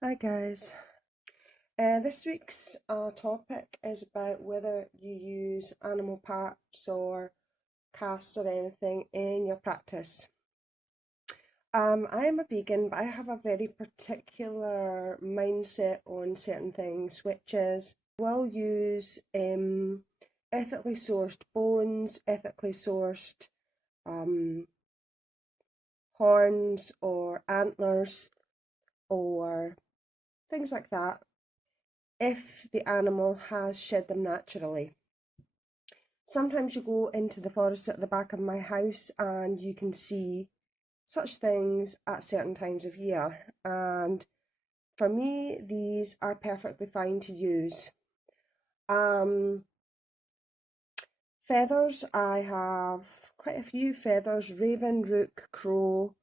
Hi guys. This week's topic is about whether you use animal parts or casts or anything in your practice. I am a vegan, but I have a very particular mindset on certain things, which is we'll use ethically sourced bones, ethically sourced um, horns or antlers or things like that if the animal has shed them naturally. Sometimes you go into the forest at the back of my house and you can see such things at certain times of year. And for me, these are perfectly fine to use. Um, Feathers, I have quite a few feathers: raven, rook, crow,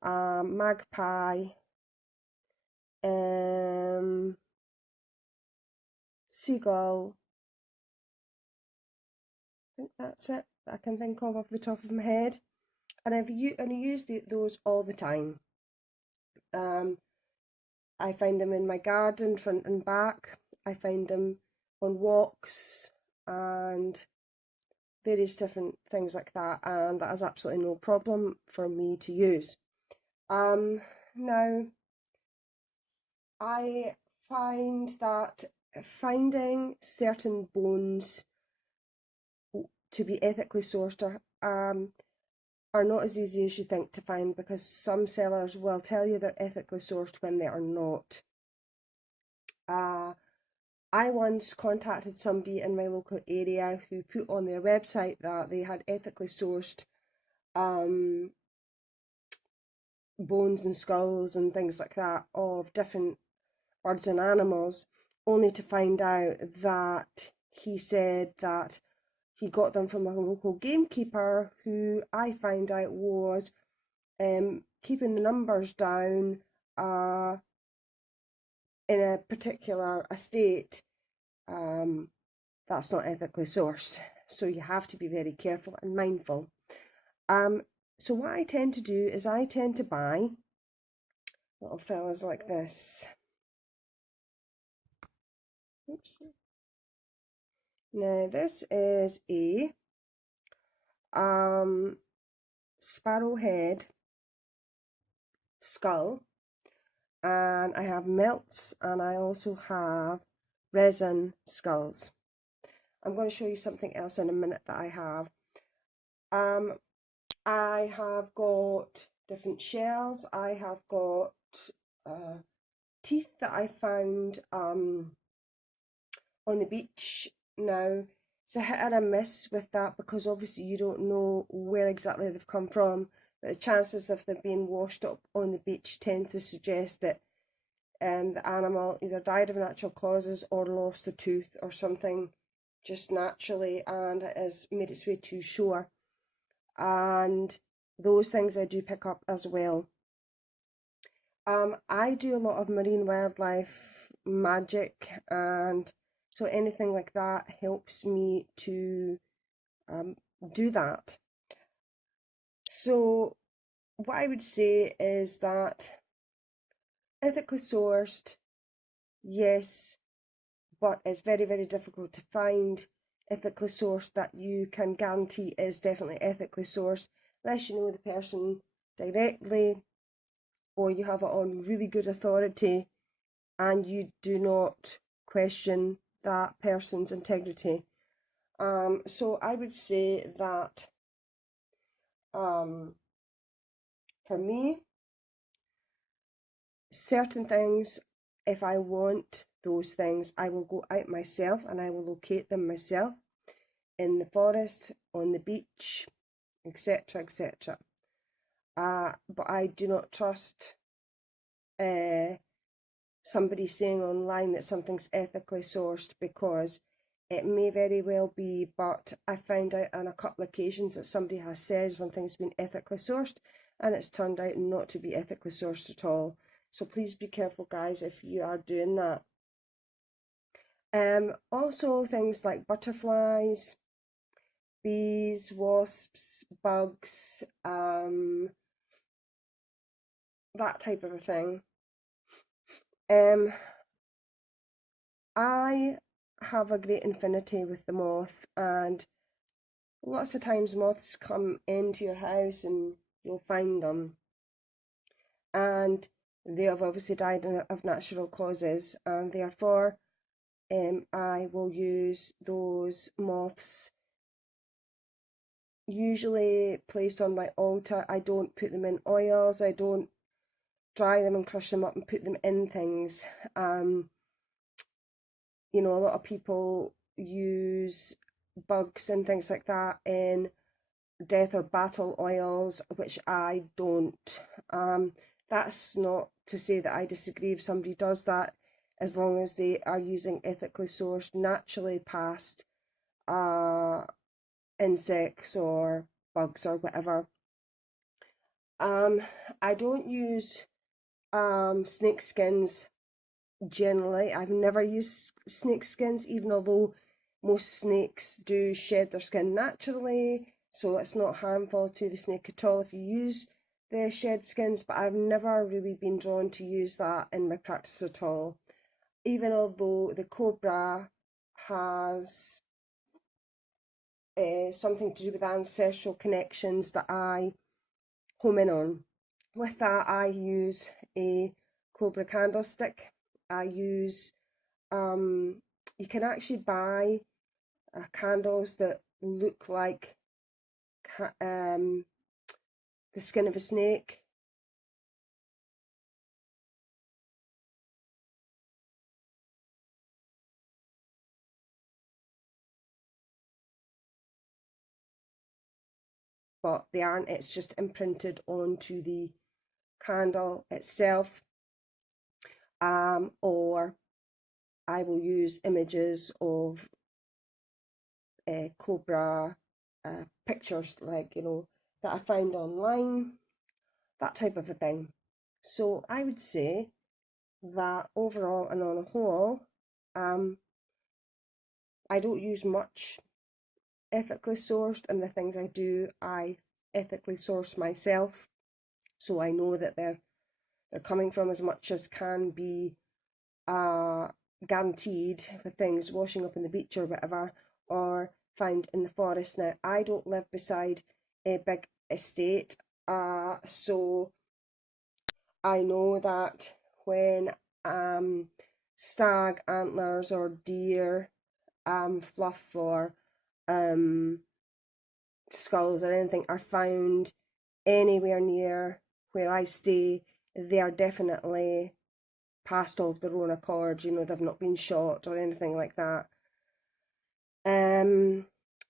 magpie, seagull. I think that's it that I can think of off the top of my head. And I use those all the time. Um, I find them in my garden, front and back. I find them on walks and various different things like that, and that is absolutely no problem for me to use. Now I find that finding certain bones to be ethically sourced are not as easy as you think to find, because some sellers will tell you they're ethically sourced when they are not. I once contacted somebody in my local area who put on their website that they had ethically sourced um, bones and skulls and things like that of different birds and animals, only to find out that he said that he got them from a local gamekeeper who I found out was keeping the numbers down in a particular estate. That's not ethically sourced. So you have to be very careful and mindful. So what I tend to do is I tend to buy little fellas like this. Oops. Now this is a sparrow head skull, and I have melts, and I also have resin skulls. I'm going to show you something else in a minute that I have. I have got different shells. I have got teeth that I found on the beach. Now, it's a hit or a miss with that, because obviously you don't know where exactly they've come from, but the chances of them being washed up on the beach tend to suggest that the animal either died of natural causes or lost a tooth or something just naturally and has made its way to shore. And those things I do pick up as well. I do a lot of marine wildlife magic, and so anything like that helps me to do that. So what I would say is that ethically sourced, yes, but it's very, very difficult to find ethically sourced that you can guarantee is definitely ethically sourced, unless you know the person directly or you have it on really good authority and you do not question that person's integrity. So I would say that for me, certain things, if I want those things, I will go out myself and I will locate them myself in the forest, on the beach, etc., etc. But I do not trust somebody saying online that something's ethically sourced, because it may very well be, but I found out on a couple of occasions that somebody has said something's been ethically sourced and it's turned out not to be ethically sourced at all. So please be careful, guys, if you are doing that. Also things like butterflies, bees, wasps, bugs, that type of a thing. I have a great affinity with the moth, and lots of times moths come into your house and you'll find them, and they have obviously died of natural causes, and therefore I will use those moths usually placed on my altar. I don't put them in oils, I don't dry them and crush them up and put them in things. You know, a lot of people use bugs and things like that in death or battle oils, which I don't. That's not to say that I disagree if somebody does that, as long as they are using ethically sourced, naturally passed insects or bugs or whatever. I don't use snake skins generally. I've never used snake skins, even although most snakes do shed their skin naturally, so it's not harmful to the snake at all if you use the shed skins, but I've never really been drawn to use that in my practice at all, even although the cobra has something to do with ancestral connections that I home in on. With that, I use a cobra candlestick. I use you can actually buy candles that look like the skin of a snake. But they aren't, it's just imprinted onto the candle itself. Or I will use images of cobra pictures, like, you know, that I find online, that type of a thing. So I would say that overall and on a whole, I don't use much ethically sourced, and the things I do, I ethically source myself, so I know that they're coming from as much as can be guaranteed, with things washing up in the beach or whatever, or found in the forest. Now, I don't live beside a big estate, so I know that when stag antlers or deer fluff or skulls or anything are found anywhere near where I stay, they are definitely passed off their own accord. You know, they've not been shot or anything like that.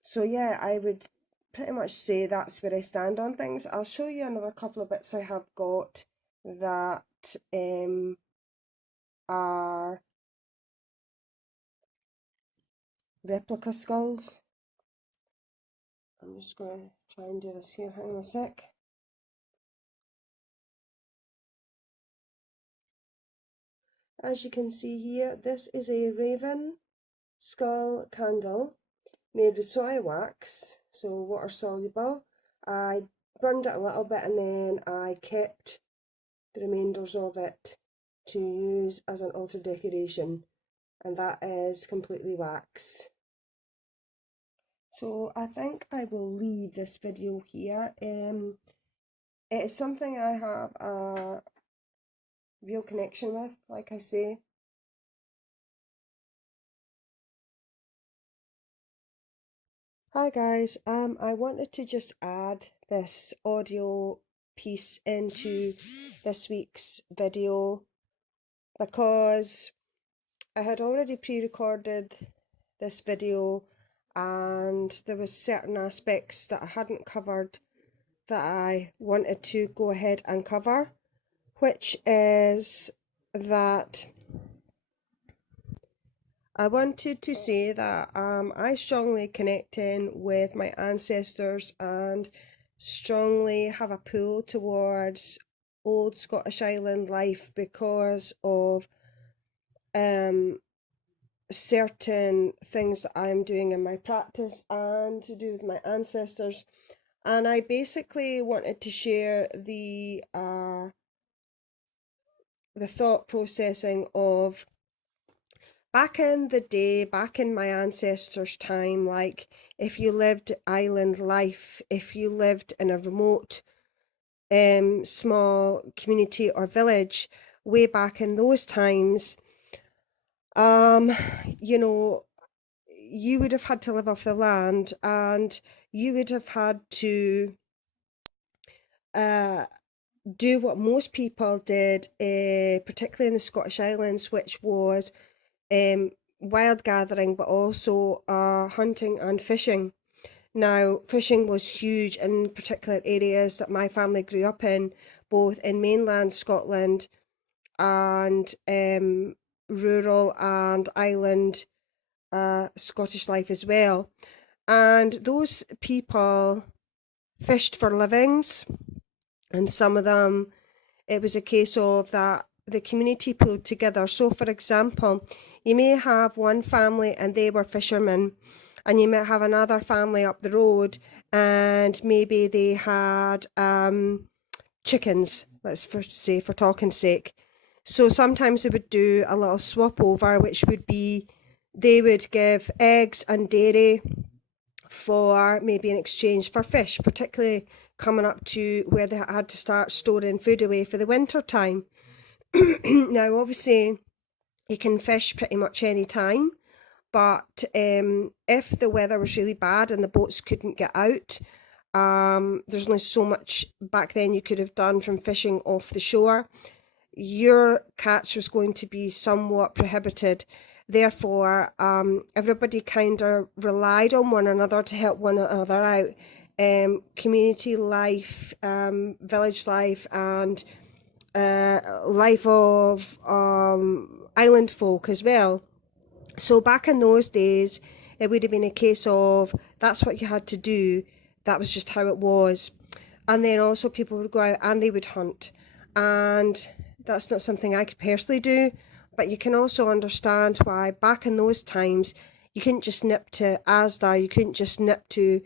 So yeah, I would pretty much say that's where I stand on things. I'll show you another couple of bits I have got that are replica skulls. I'm just going to try and do this here. Hang on a sec. As you can see here, this is a raven skull candle made with soy wax, so water soluble. I burned it a little bit and then I kept the remainders of it to use as an altar decoration, and that is completely wax. So I think I will leave this video here. It's something I have a real connection with, like I say. Hi guys, I wanted to just add this audio piece into this week's video because I had already pre-recorded this video and there was certain aspects that I hadn't covered that I wanted to go ahead and cover, which is that I wanted to say that I strongly connect in with my ancestors and strongly have a pull towards old Scottish Island life because of certain things that I'm doing in my practice and to do with my ancestors. And I basically wanted to share the the thought processing of back in the day, back in my ancestors' time, like if you lived island life, if you lived in a remote small community or village way back in those times, um, you know, you would have had to live off the land, and you would have had to uh, do what most people did, particularly in the Scottish Islands, which was um, wild gathering, but also hunting and fishing. Now, fishing was huge in particular areas that my family grew up in, both in mainland Scotland and rural and island Scottish life as well. And those people fished for livings, and some of them, it was a case of that the community pulled together. So, for example, you may have one family and they were fishermen, and you might have another family up the road and maybe they had chickens, let's say for talking sake. So sometimes they would do a little swap over, which would be they would give eggs and dairy for maybe in exchange for fish, particularly coming up to where they had to start storing food away for the winter time. Now, obviously, you can fish pretty much any time, but if the weather was really bad and the boats couldn't get out, there's only so much back then you could have done from fishing off the shore. Your catch was going to be somewhat prohibited. Therefore, everybody kind of relied on one another to help one another out. Community life, village life, and life of island folk as well. So back in those days, it would have been a case of that's what you had to do. That was just how it was. And then also people would go out and they would hunt. And that's not something I could personally do. But you can also understand why back in those times, you couldn't just nip to Asda, you couldn't just nip to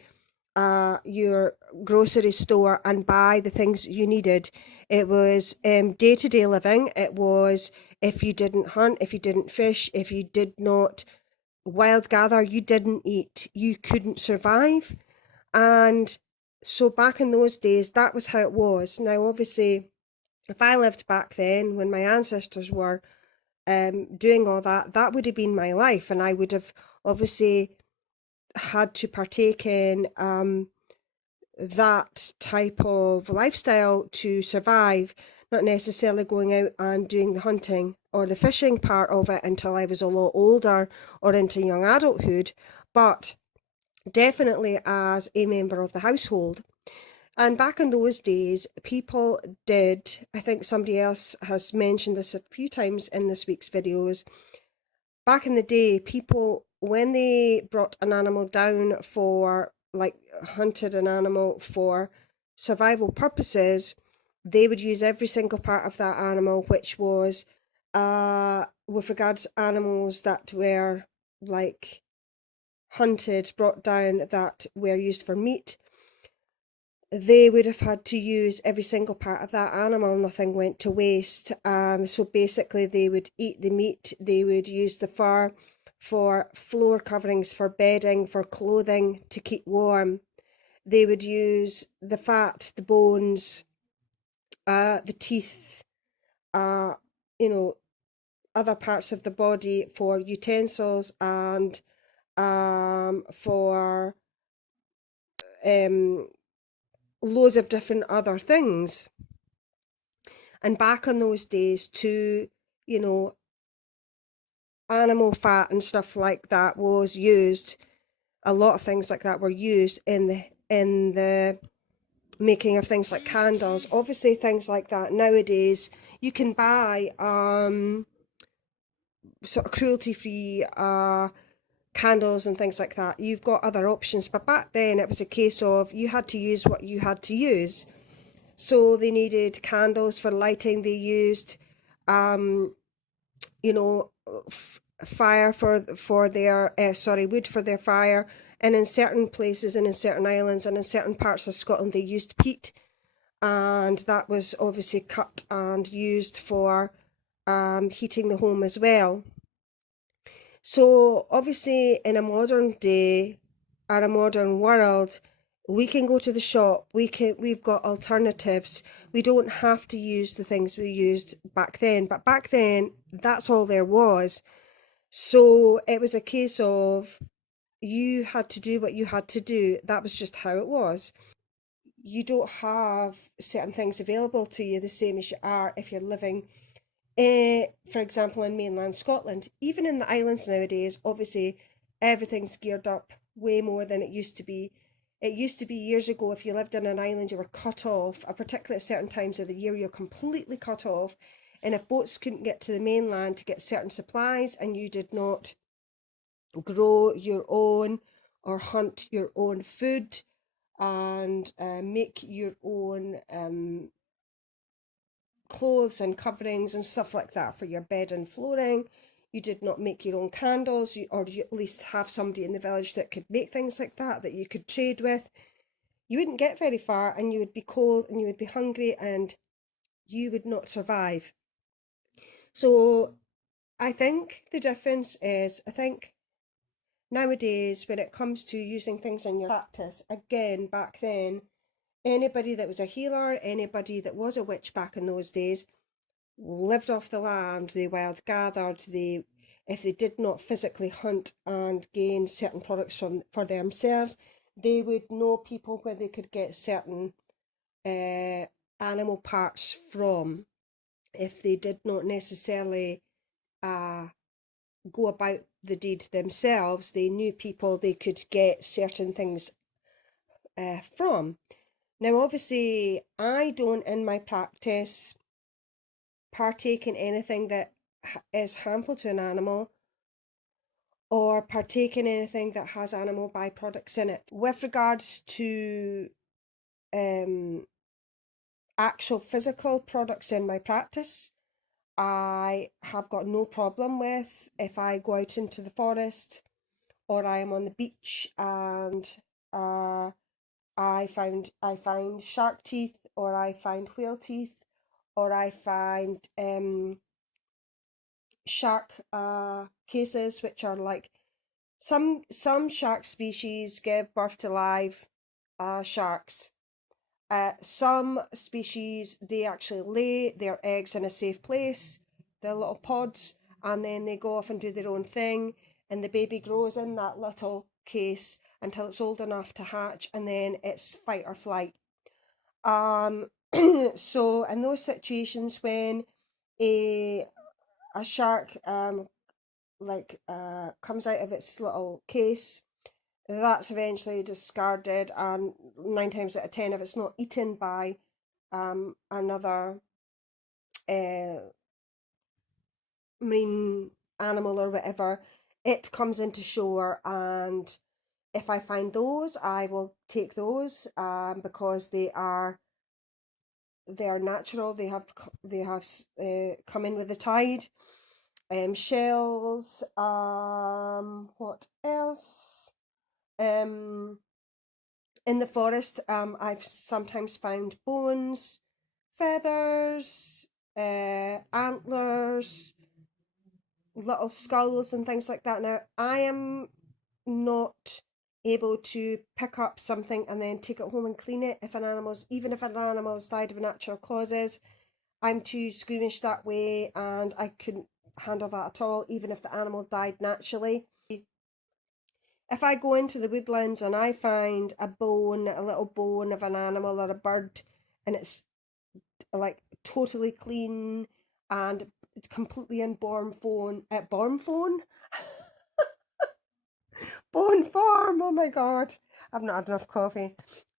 your grocery store and buy the things you needed. It was day-to-day living. It was if you didn't hunt, if you didn't fish, if you did not wild gather, you didn't eat, you couldn't survive. And so back in those days, that was how it was. Now, obviously, if I lived back then when my ancestors were doing all that, that would have been my life, and I would have obviously had to partake in that type of lifestyle to survive, not necessarily going out and doing the hunting or the fishing part of it until I was a lot older or into young adulthood, but definitely as a member of the household. And back in those days, people did, I think somebody else has mentioned this a few times in this week's videos, back in the day, people, when they brought an animal down for, like, hunted an animal for survival purposes, they would use every single part of that animal, which was, with regards to animals that were, like, hunted, brought down, that were used for meat, they would have had to use every single part of that animal. Nothing went to waste. So basically they would eat the meat, they would use the fur for floor coverings, for bedding, for clothing, to keep warm. They would use the fat, the bones, the teeth, you know, other parts of the body for utensils and for loads of different other things. And back in those days too, you know, animal fat and stuff like that was used. A lot of things like that were used in the making of things like candles. Obviously things like that nowadays you can buy sort of cruelty free candles and things like that. You've got other options, but back then it was a case of you had to use what you had to use. So they needed candles for lighting, they used you know, fire for their wood for their fire, and in certain places and in certain islands and in certain parts of Scotland they used peat, and that was obviously cut and used for heating the home as well. So obviously in a modern day and a modern world, we can go to the shop, we've got alternatives. We don't have to use the things we used back then, but back then that's all there was. So it was a case of you had to do what you had to do. That was just how it was. You don't have certain things available to you the same as you are if you're living, for example, in mainland Scotland. Even in the islands nowadays, obviously, everything's geared up way more than it used to be. It used to be years ago, if you lived in an island, you were cut off, particularly at certain times of the year, you're completely cut off. And if boats couldn't get to the mainland to get certain supplies and you did not grow your own or hunt your own food and make your own clothes and coverings and stuff like that for your bed and flooring. You did not make your own candles, or you at least have somebody in the village that could make things like that that you could trade with. You wouldn't get very far, and you would be cold and you would be hungry and you would not survive. So I think the difference is, I think nowadays when it comes to using things in your practice, again, back then, anybody that was a healer, anybody that was a witch back in those days, lived off the land, they wild gathered, they, if they did not physically hunt and gain certain products for themselves, they would know people where they could get certain animal parts from. If they did not necessarily go about the deed themselves, they knew people they could get certain things from. Now, obviously, I don't in my practice partake in anything that is harmful to an animal or partake in anything that has animal byproducts in it. With regards to actual physical products in my practice, I have got no problem with if I go out into the forest or I am on the beach and I find shark teeth or I find whale teeth or I find shark cases, which are like some shark species give birth to live sharks. Some species, they actually lay their eggs in a safe place, their little pods, and then they go off and do their own thing, and the baby grows in that little case until it's old enough to hatch, and then it's fight or flight. So in those situations when a shark comes out of its little case, that's eventually discarded, and 9 times out of 10, if it's not eaten by another marine animal or whatever, it comes into shore. And if I find those, I will take those because they are natural. They have come in with the tide. Shells. What else? In the forest, I've sometimes found bones, feathers, antlers, little skulls, and things like that. Now, I am not able to pick up something and then take it home and clean it even if an animal's died of natural causes. I'm too squeamish that way, and I couldn't handle that at all, even if the animal died naturally. If I go into the woodlands and I find a little bone of an animal or a bird, and it's like totally clean and completely in bone form. Oh my god, I've not had enough coffee.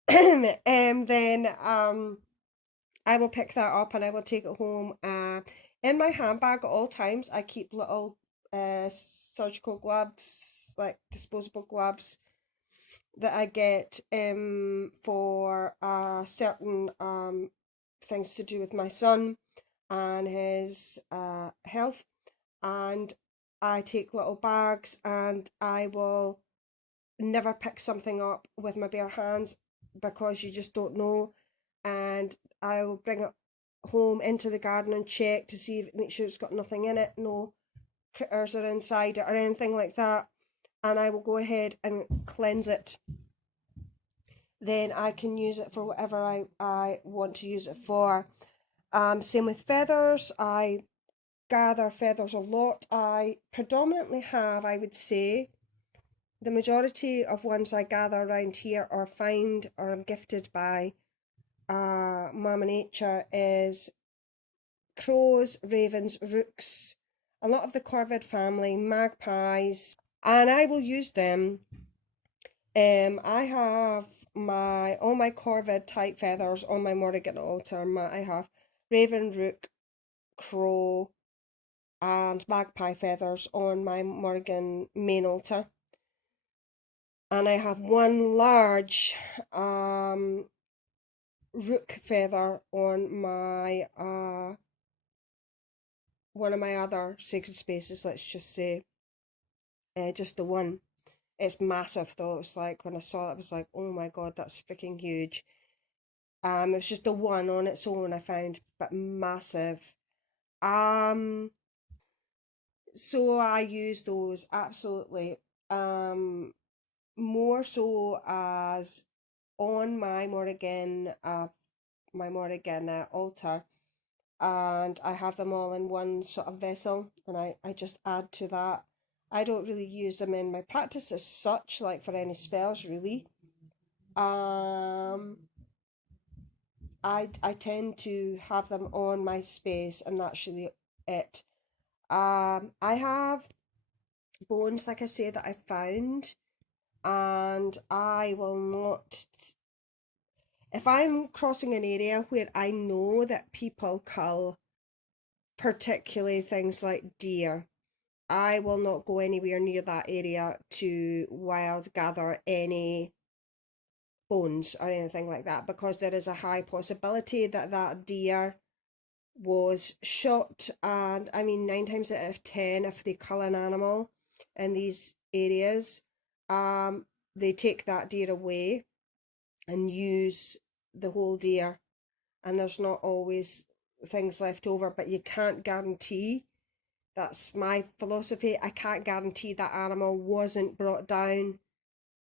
Then I will pick that up and I will take it home. In my handbag at all times, I keep little surgical gloves, like disposable gloves that I get for certain things to do with my son and his health. And I take little bags and I will never pick something up with my bare hands because you just don't know. And I will bring it home into the garden and check to see, make sure it's got nothing in it, no critters are inside it or anything like that, and I will go ahead and cleanse it. Then I can use it for whatever I want to use it for. Same with feathers. I gather feathers a lot. I predominantly have, I would say, the majority of ones I gather around here or find or I'm gifted by Mama Nature is crows, ravens, rooks, a lot of the corvid family, magpies, and I will use them. I have all my corvid type feathers on my Morrigan altar. I have raven, rook, crow, and magpie feathers on my Morrigan main altar. And I have one large rook feather on my one of my other sacred spaces, let's just say. Just the one. It's massive though. It's like when I saw it, I was like, oh my god, that's freaking huge. It was just the one on its own I found, but massive. So I use those absolutely. More so as on my Morrigan altar, and I have them all in one sort of vessel, and I just add to that. I don't really use them in my practice as such, like for any spells really. I tend to have them on my space, and that's really it. I have bones, like I say, that I found, and I will not. If I'm crossing an area where I know that people cull, particularly things like deer, I will not go anywhere near that area to wild gather any bones or anything like that, because there is a high possibility that that deer was shot. And I mean, 9 times out of 10, if they cull an animal in these areas, they take that deer away and use the whole deer, and there's not always things left over, but you can't guarantee. That's my philosophy. I can't guarantee that animal wasn't brought down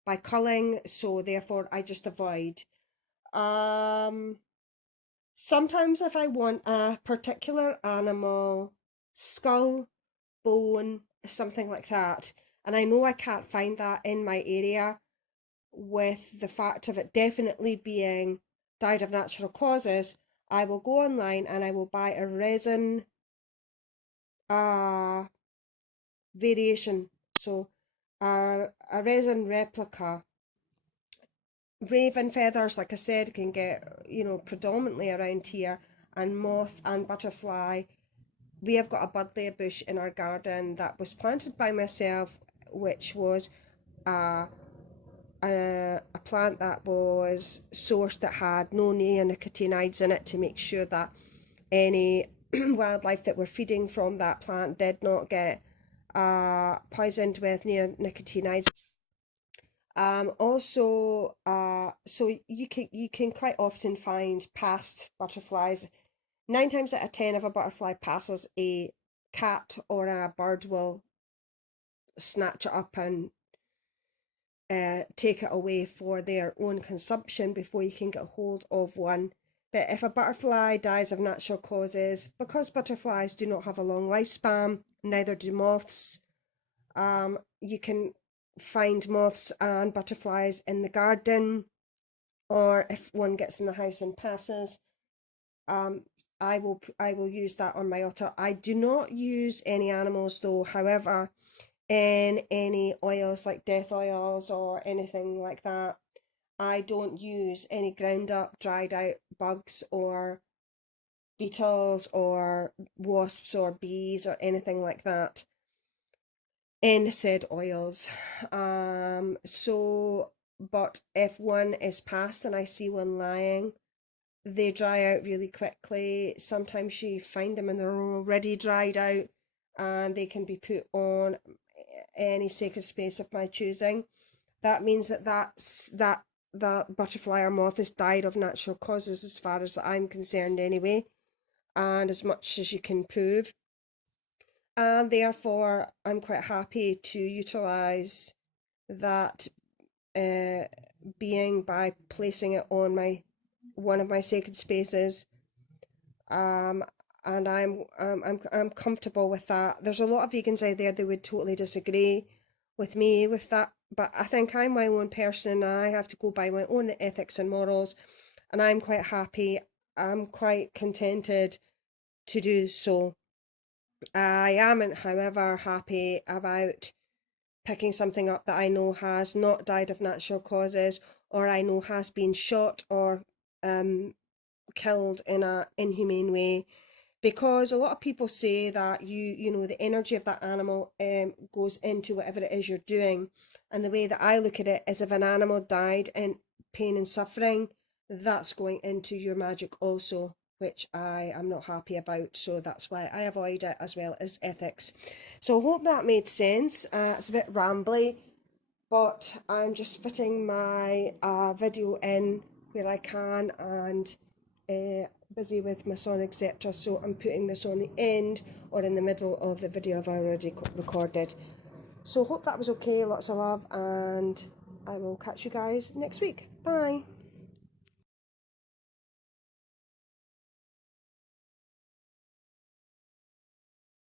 by culling, so therefore I just avoid. Sometimes if I want a particular animal, skull, bone, something like that, and I know I can't find that in my area, with the fact of it definitely being died of natural causes, I will go online and I will buy a resin variation. So a resin replica. Raven feathers, like I said, can get, predominantly around here, and moth and butterfly. We have got a buddleia bush in our garden that was planted by myself, which was a plant that was sourced that had no neonicotinoids in it, to make sure that any wildlife that were feeding from that plant did not get poisoned with neonicotinoids. So you can quite often find past butterflies. 9 times out of 10, if a butterfly passes, a cat or a bird will snatch it up and take it away for their own consumption before you can get hold of one. But if a butterfly dies of natural causes, because butterflies do not have a long lifespan, neither do moths, you can find moths and butterflies in the garden, or if one gets in the house and passes, I will use that on my altar. I do not use any animals though, however, in any oils like death oils or anything like that. I don't use any ground up, dried out bugs or beetles or wasps or bees or anything like that in said oils. But if one is passed and I see one lying, they dry out really quickly. Sometimes you find them and they're already dried out, and they can be put on any sacred space of my choosing. That means that butterfly or moth has died of natural causes, as far as I'm concerned anyway. and as much as you can prove. And therefore, I'm quite happy to utilize that being by placing it on one of my sacred spaces. Um, and I'm comfortable with that. There's a lot of vegans out there that would totally disagree with me with that, but I think I'm my own person and I have to go by my own ethics and morals, and I'm quite happy. I'm quite contented to do so. I am, however, happy about picking something up that I know has not died of natural causes, or I know has been shot or killed in a inhumane way, because a lot of people say that the energy of that animal goes into whatever it is you're doing, and the way that I look at it is, if an animal died in pain and suffering, that's going into your magic also, which I am not happy about. So that's why I avoid it, as well as ethics. So I hope that made sense. It's a bit rambly, but I'm just fitting my video in where I can, and busy with my sonic scepter, so I'm putting this on the end or in the middle of the video I've already recorded. So hope that was okay. Lots of love, and I will catch you guys next week. Bye.